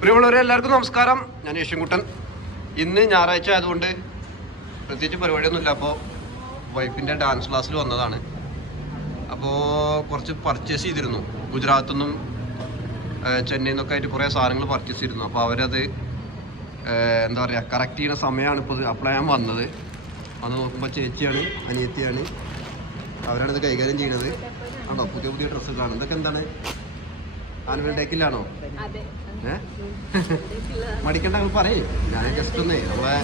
പ്രിയമുള്ളവരെ എല്ലാവർക്കും നമസ്കാരം. ഞാൻ യേശുകുട്ടൻ. ഇന്ന് ഞായറാഴ്ച ആയതുകൊണ്ട് പ്രത്യേകിച്ച് പരിപാടിയൊന്നുമില്ല. അപ്പോൾ വൈഫിൻ്റെ ഡാൻസ് ക്ലാസ്സിൽ വന്നതാണ്. അപ്പോൾ കുറച്ച് പർച്ചേസ് ചെയ്തിരുന്നു. ഗുജറാത്തിൽ നിന്നും ചെന്നൈയിൽ നിന്നൊക്കെ ആയിട്ട് കുറേ സാധനങ്ങൾ പർച്ചേസ് ചെയ്തിരുന്നു. അപ്പോൾ അവരത് എന്താ പറയുക കറക്റ്റ് ചെയ്യുന്ന സമയമാണ് ഇപ്പോൾ അപ്പോഴാണ് ഞാൻ വന്നത്. വന്ന് നോക്കുമ്പോൾ ചേച്ചിയാണ്, അനിയത്തിയാണ്, അവരാണിത് കൈകാര്യം ചെയ്യുന്നത്. ആണോ പുതിയ പുതിയ ഡ്രസ്സുകളാണ്. ഇതൊക്കെ എന്താണ്? ആനുവൽ ഡേക്കിലാണോ? മടിക്കണ്ട, നിങ്ങൾ പറയേ. ഞാൻ ജസ്റ്റ് ഒന്ന് നമ്മളെ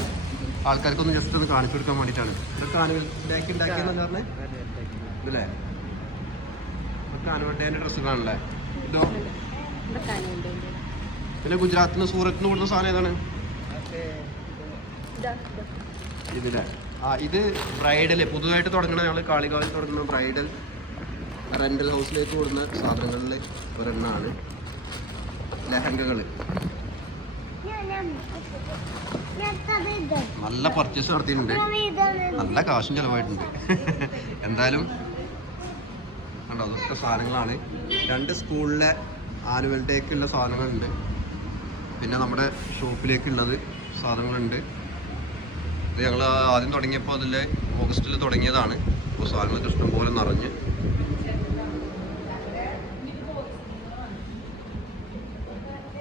ആൾക്കാർക്കൊന്ന് ജസ്റ്റ് ഒന്ന് കാണിച്ചു കൊടുക്കാൻ വേണ്ടിയിട്ടാണ്. ഇതൊക്കെ ആനുവൽ ഡേക്ക് ഉണ്ടാക്കിയെന്ന് പറഞ്ഞേ ഇതല്ലേ? ഇതൊക്കെ ആനുവൽ ഡേൻ്റെ ഡ്രസ്സുകളാണല്ലേ? ഇതോ പിന്നെ ഗുജറാത്തിൽ നിന്ന് സൂറത്തിൽ നിന്ന് കൊടുക്കുന്ന സാധനം ഏതാണ്? ഇതില്ലേ? ഇത് ബ്രൈഡൽ പുതുതായിട്ട് തുടങ്ങുന്ന ഞങ്ങൾ കാളികാവിൽ തുടങ്ങുന്ന ബ്രൈഡൽ റെൻ്റൽ ഹൗസിലേക്ക് കൊടുക്കുന്ന സാധനങ്ങളിൽ ഒരെണ്ണമാണ് ലെഹങ്കകൾ. നല്ല പർച്ചേസ് നടത്തിയിട്ടുണ്ട്, നല്ല കാശും ചിലവായിട്ടുണ്ട്. എന്തായാലും കണ്ടോ, അതൊക്കെ സാധനങ്ങളാണ്. 2 സ്കൂളിലെ ആനുവൽ ഡേക്കുള്ള സാധനങ്ങളുണ്ട്, പിന്നെ നമ്മുടെ ഷോപ്പിലേക്കുള്ളത് സാധനങ്ങളുണ്ട്. ഇത് ഞങ്ങൾ ആദ്യം തുടങ്ങിയപ്പോൾ അതിൽ ഓഗസ്റ്റിൽ തുടങ്ങിയതാണ്. അപ്പോൾ സാധനങ്ങളൊക്കെ ഇഷ്ടംപോലെ നിറഞ്ഞ്.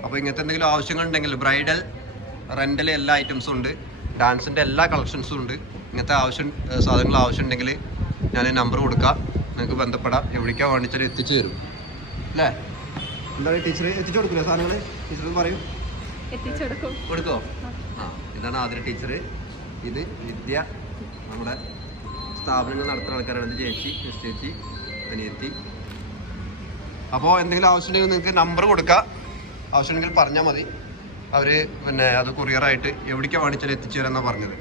അപ്പോൾ ഇങ്ങനത്തെ എന്തെങ്കിലും ആവശ്യങ്ങളുണ്ടെങ്കിൽ ബ്രൈഡൽ റെൻ്റൽ എല്ലാ ഐറ്റംസും ഉണ്ട്, ഡാൻസിൻ്റെ എല്ലാ കളക്ഷൻസും ഉണ്ട്. ഇങ്ങനത്തെ സാധനങ്ങൾ ആവശ്യമുണ്ടെങ്കിൽ ഞാൻ നമ്പർ കൊടുക്കാം, നിങ്ങൾക്ക് ബന്ധപ്പെടാം. എവിടേക്കാണ് വേണ്ടിച്ചാൽ എത്തിച്ചു തരും അല്ലേ? എന്താണ് ടീച്ചർ എത്തിച്ചു കൊടുക്കില്ലേ സാധനങ്ങൾ? ടീച്ചർ പറയൂ, കൊടുക്കോ? ഇതാണ് ആതിര ടീച്ചർ. ഇത് വിദ്യ, നമ്മുടെ സ്ഥാപനങ്ങൾ നടത്തുന്ന ആൾക്കാരാണ്. ചേച്ചി, അനിയത്തി. അപ്പോൾ എന്തെങ്കിലും ആവശ്യമുണ്ടെങ്കിൽ നിങ്ങൾക്ക് നമ്പർ കൊടുക്കാം, ആവശ്യമുണ്ടെങ്കിൽ പറഞ്ഞാൽ മതി. അവർ പിന്നെ അത് കൊറിയറായിട്ട് എവിടേക്കാണ് വേണിച്ചാൽ എത്തിച്ചു തരാമെന്നാണ് പറഞ്ഞത്.